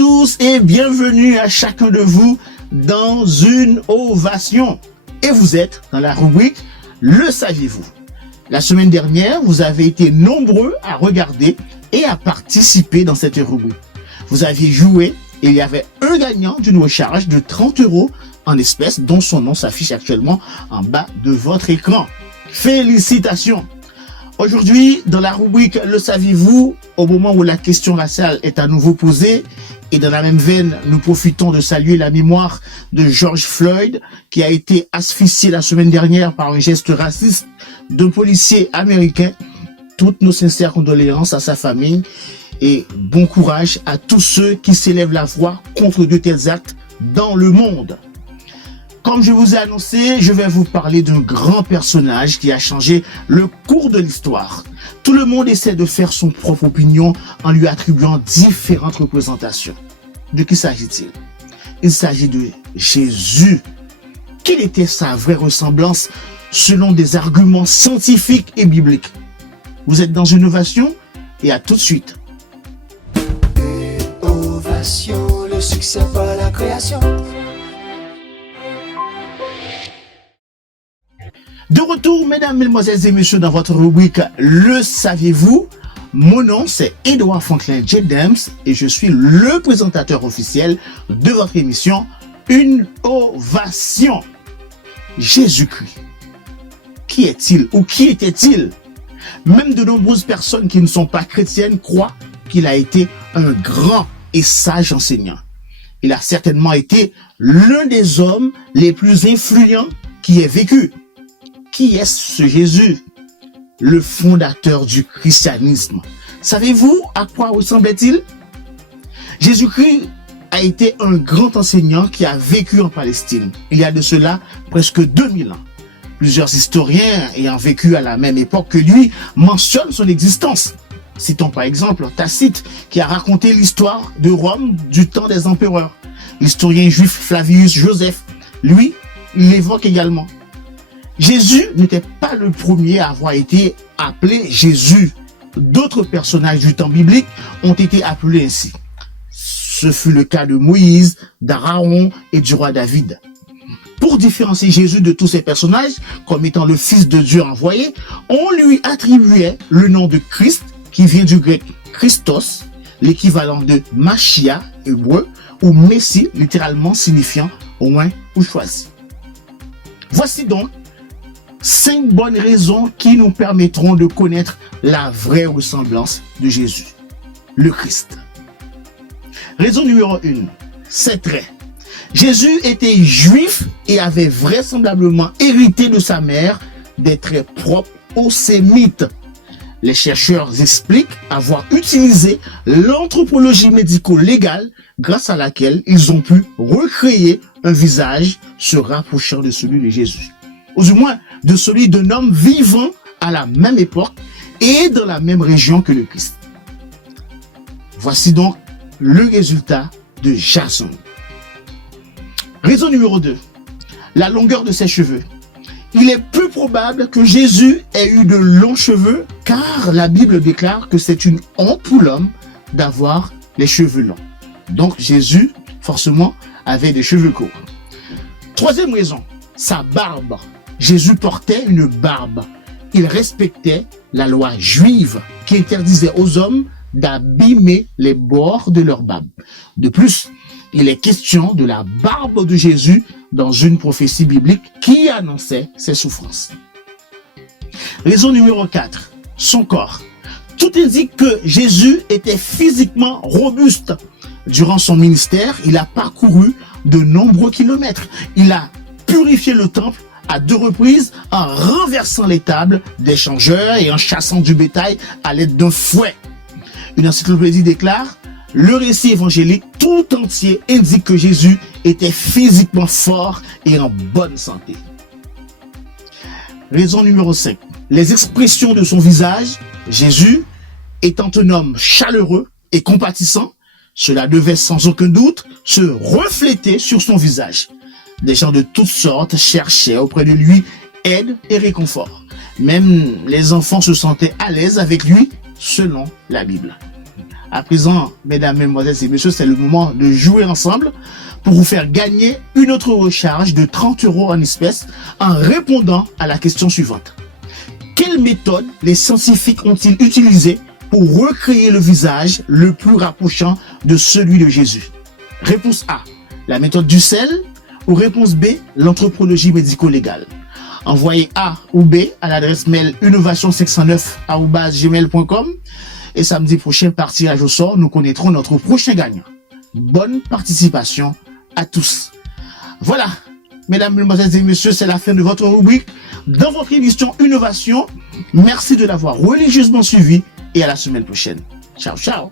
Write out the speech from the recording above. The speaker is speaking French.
tous et bienvenue à chacun de vous dans une ovation. Et vous êtes dans la rubrique Le saviez-vous? La semaine dernière, vous avez été nombreux à regarder et à participer dans cette rubrique. Vous aviez joué et il y avait un gagnant d'une recharge de 30 € en espèces dont son nom s'affiche actuellement en bas de votre écran. Félicitations! Aujourd'hui, dans la rubrique Le saviez-vous, au moment où la question raciale est à nouveau posée, et dans la même veine, nous profitons de saluer la mémoire de George Floyd, qui a été asphyxié la semaine dernière par un geste raciste d'un policier américain. Toutes nos sincères condoléances à sa famille et bon courage à tous ceux qui s'élèvent la voix contre de tels actes dans le monde. Comme je vous ai annoncé, je vais vous parler d'un grand personnage qui a changé le cours de l'histoire. Tout le monde essaie de faire son propre opinion en lui attribuant différentes représentations. De qui s'agit-il? Il s'agit de Jésus. Quelle était sa vraie ressemblance selon des arguments scientifiques et bibliques? Vous êtes dans une ovation et à tout de suite. Ovation, le succès par la création. De retour, mesdames, mesdemoiselles et messieurs, dans votre rubrique Le saviez-vous? Mon nom, c'est Edouard Franklin J. Dems et je suis le présentateur officiel de votre émission Une ovation. Jésus-Christ. Qui est-il ou qui était-il? Même de nombreuses personnes qui ne sont pas chrétiennes croient qu'il a été un grand et sage enseignant. Il a certainement été l'un des hommes les plus influents qui ait vécu. Qui est ce Jésus? Le fondateur du christianisme. Savez-vous à quoi ressemblait-il? Jésus-Christ a été un grand enseignant qui a vécu en Palestine. Il y a de cela presque 2000 ans. Plusieurs historiens ayant vécu à la même époque que lui mentionnent son existence. Citons par exemple Tacite qui a raconté l'histoire de Rome du temps des empereurs. L'historien juif Flavius Joseph, lui, l'évoque également. Jésus n'était pas le premier à avoir été appelé Jésus. D'autres personnages du temps biblique ont été appelés ainsi. Ce fut le cas de Moïse, d'Aaron et du roi David. Pour différencier Jésus de tous ces personnages, comme étant le Fils de Dieu envoyé, on lui attribuait le nom de Christ, qui vient du grec Christos, l'équivalent de Machia, hébreu, ou Messie, littéralement signifiant oint ou choisi. Voici donc 5 bonnes raisons qui nous permettront de connaître la vraie ressemblance de Jésus, le Christ. Raison numéro 1, ses traits. Jésus était juif et avait vraisemblablement hérité de sa mère des traits propres aux Sémites. Les chercheurs expliquent avoir utilisé l'anthropologie médico-légale grâce à laquelle ils ont pu recréer un visage se rapprochant de celui de Jésus. Ou du moins de celui d'un homme vivant à la même époque et dans la même région que le Christ. Voici donc le résultat de Jason. Raison numéro 2, la longueur de ses cheveux. Il est peu probable que Jésus ait eu de longs cheveux car la Bible déclare que c'est une honte pour l'homme d'avoir les cheveux longs. Donc Jésus, forcément, avait des cheveux courts. Troisième raison, sa barbe. Jésus portait une barbe. Il respectait la loi juive qui interdisait aux hommes d'abîmer les bords de leur barbe. De plus, il est question de la barbe de Jésus dans une prophétie biblique qui annonçait ses souffrances. Raison numéro 4, son corps. Tout indique que Jésus était physiquement robuste. Durant son ministère, il a parcouru de nombreux kilomètres. Il a purifié le temple à 2 reprises en renversant les tables des changeurs et en chassant du bétail à l'aide d'un fouet. Une encyclopédie déclare: le récit évangélique tout entier indique que Jésus était physiquement fort et en bonne santé. Raison numéro 5. Les expressions de son visage. Jésus étant un homme chaleureux et compatissant, cela devait sans aucun doute se refléter sur son visage. Des gens de toutes sortes cherchaient auprès de lui aide et réconfort. Même les enfants se sentaient à l'aise avec lui, selon la Bible. À présent, mesdames, mesdemoiselles et messieurs, c'est le moment de jouer ensemble pour vous faire gagner une autre recharge de 30 € en espèces en répondant à la question suivante. Quelle méthode les scientifiques ont-ils utilisée pour recréer le visage le plus rapprochant de celui de Jésus? Réponse A, la méthode du sel, ou réponse B, l'anthropologie médico-légale. Envoyez A ou B à l'adresse mail innovation509@gmail.com et samedi prochain, par tirage au sort, nous connaîtrons notre prochain gagnant. Bonne participation à tous. Voilà, mesdames, mesdemoiselles et messieurs, c'est la fin de votre rubrique dans votre émission Innovation. Merci de l'avoir religieusement suivi et à la semaine prochaine. Ciao, ciao.